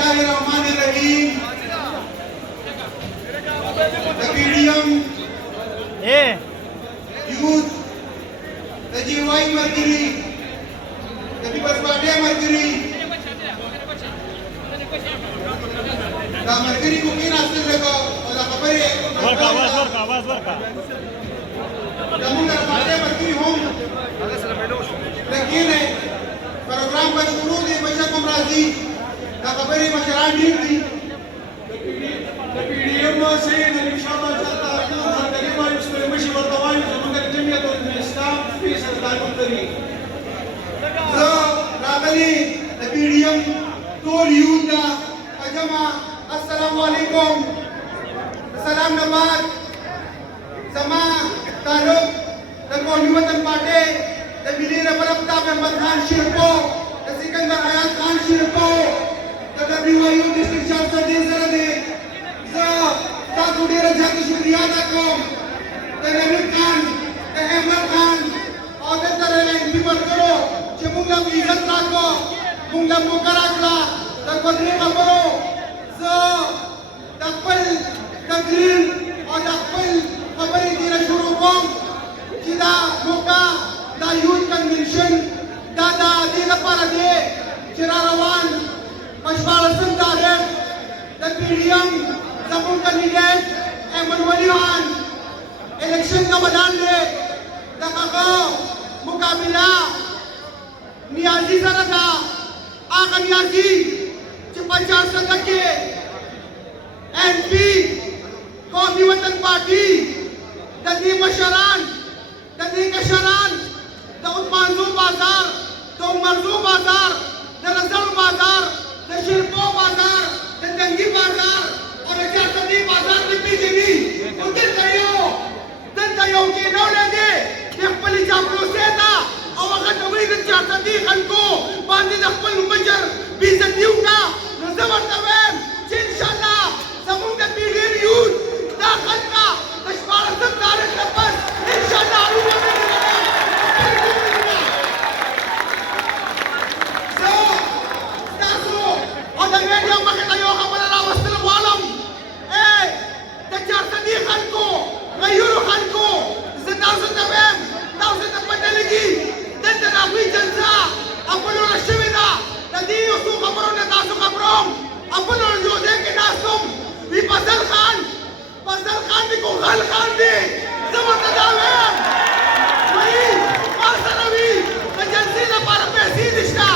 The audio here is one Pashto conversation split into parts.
Bismillahirrahmanirrahim. The PDM youth, the GY Mercury, the People's Party Mercury, the Mercury को किन हासिल रहेगा और the खबर है आवाज वर्का जमुना पार्टी Mercury home लेकिन प्रोग्राम का शुरू दी बच्चा कमराजी the खबर है मशरान ढील दी the PDM से इंशाल्लाह चलता مشي والطوائف ومن الجمعية والإسلام في سلطان الطريق. راغلي الPDM طول يودا جماعة السلام عليكم. السلام نبات سما تعلق القومي وطن पार्टी البلير بربطة محمد खान शिरको सिकंदर हयात खान शिरको WYU डिस्ट्रिक्ट चार्जर दिन जरदे ताकुडी रजात शुक्रिया दाकम Nabir Khan, Ahmed Khan, और तरह इंतज़ार करो, कि मुंगा इज़्ज़त रखो, मुंगा मुकराकला, तकबीर करो, ज़ो तकबल तकरीर और तकबल खबरें दिना शुरू करो, किदा मुका दा यूथ कन्वेंशन दा दिला पर दे, चिरारवान मशवारा संतारे, दा PDM ज़बून कैंडिडेट अहमद वली खान इलेक्शन का मैदान में लगाओ मुकाबला नियाजी सरदा आगा नियाजी पंचायत संघ के MP कौमी वतन पार्टी ददी मशरान ददी कशरान दाऊद मानजू बाजार तो मरजू बाजार दरअसल बाजार दशिरपो बाजार दंगी बाजार और चारदी बाजार में बीजेपी उधर कहियो تنتا يوكي نولا دي يقبل يجابلو سيدا او اغد ويد الجارتا دي خلقو باندي نقبل مجر بيزن ديوكا نزمر تمام ان شاء الله زمون دا PDM يود دا خلقا تشبار سبتار النفس ان شاء الله عروبا سو تاسو هذا ميديا مكتا يوكا بلالا وستلم والم ايه دا جارتا دي خلقو غيروا خلقو زداوزة تمام داوزة تبدلقي دلتا ناقوي جلسة أقولوا للشمدة ندي يوسو خبرون نداسو خبرون أقولوا للجوزيك ناسهم ببزل خان بيكو غال خان دي زمن تداوين وي مارسنوي نجلسينا بارا بيسين اشتا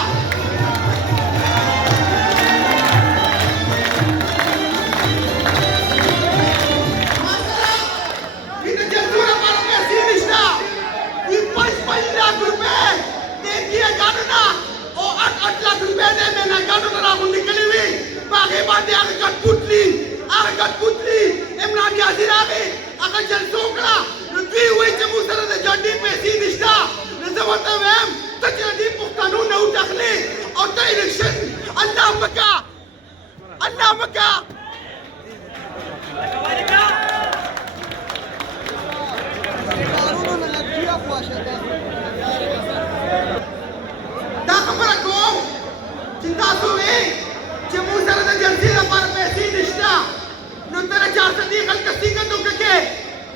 लाख रुपए दे मैंने गानों का राहुल निकली हुई बाकी बातें आगे कट पुतली इमरान यासिर आगे अगर जल सोकड़ा रुपये हुए जम्मू सरहद जंडी पे सीनिश्ता नज़वत वैम तजरदी पुख्तानों ने उठाले और तो इलेक्शन अल्लाह मक्का تاسوي چې مو سره د جلسې لپاره پیسې نشته نو تر 4 دقیقې خلک څنګه دوکه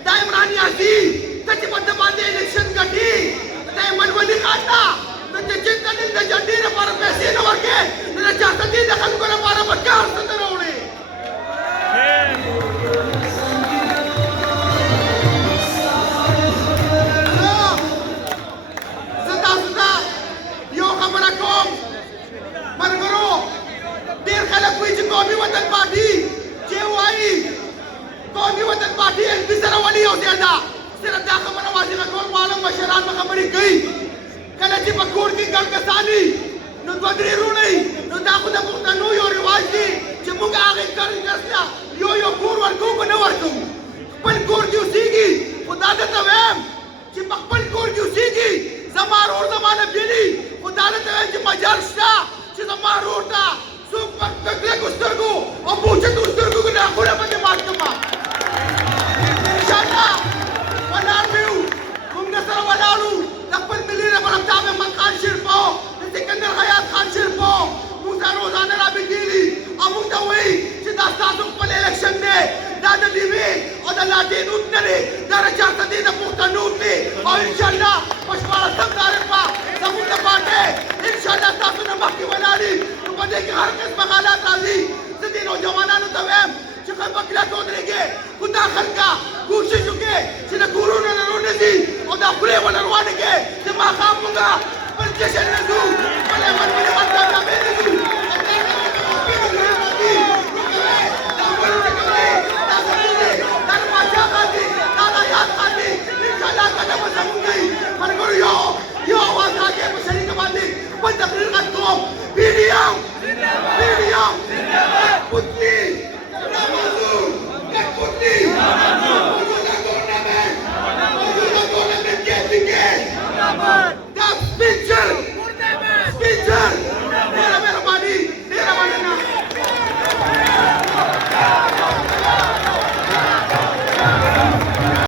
دا عمران یاسي ته چې په باندې الیکشن غټي دا منولي خاطا نو چې څنګه د جلسې لپاره پیسې نه ورکې نو 4 دقیقې د خلکو لپاره وکړ څه دروړي قومي وطن party JY قومي وطن party MP سره ولي او زیاده صرف دا خبره واضحه کول معلوم مشران په خبرې کوي کله چې په کور کې ګل کسانی نو دوه درې رونی نو دا خو د پښتنو یو رواج دی چې موږ هغه کړی کړسیا یو کور ورکو کو نه ورکو خپل کور کې اوسېږي خدا دې ته وایم چې خپل کور کې اوسېږي زمار اور زمانه بیلی خدا دې ته وایم چې مجال شته چې زمار اور تا Super Tagleg Usturgu, or Buchet Usturgu, and Akura Matama. Shana, Wanaru, Mungasara Wanaru, Nakpal Milina Maratama Khan Shirpo, the Sikandar Hayat Khan Shirpo, Musaro Zana Abidili, پدې کې هر قسمه حالات راځي زه دې نوجوانانو ته وایم چې خپګلات ودرېږي خو دا خلکه کوشش وکړي چې د کورونو نه راوځي او دا خولې ونه روانې کړي چې ماښام مونږ خپل جشن نه ځو خپل عمل ولې ورته کامل نه ځو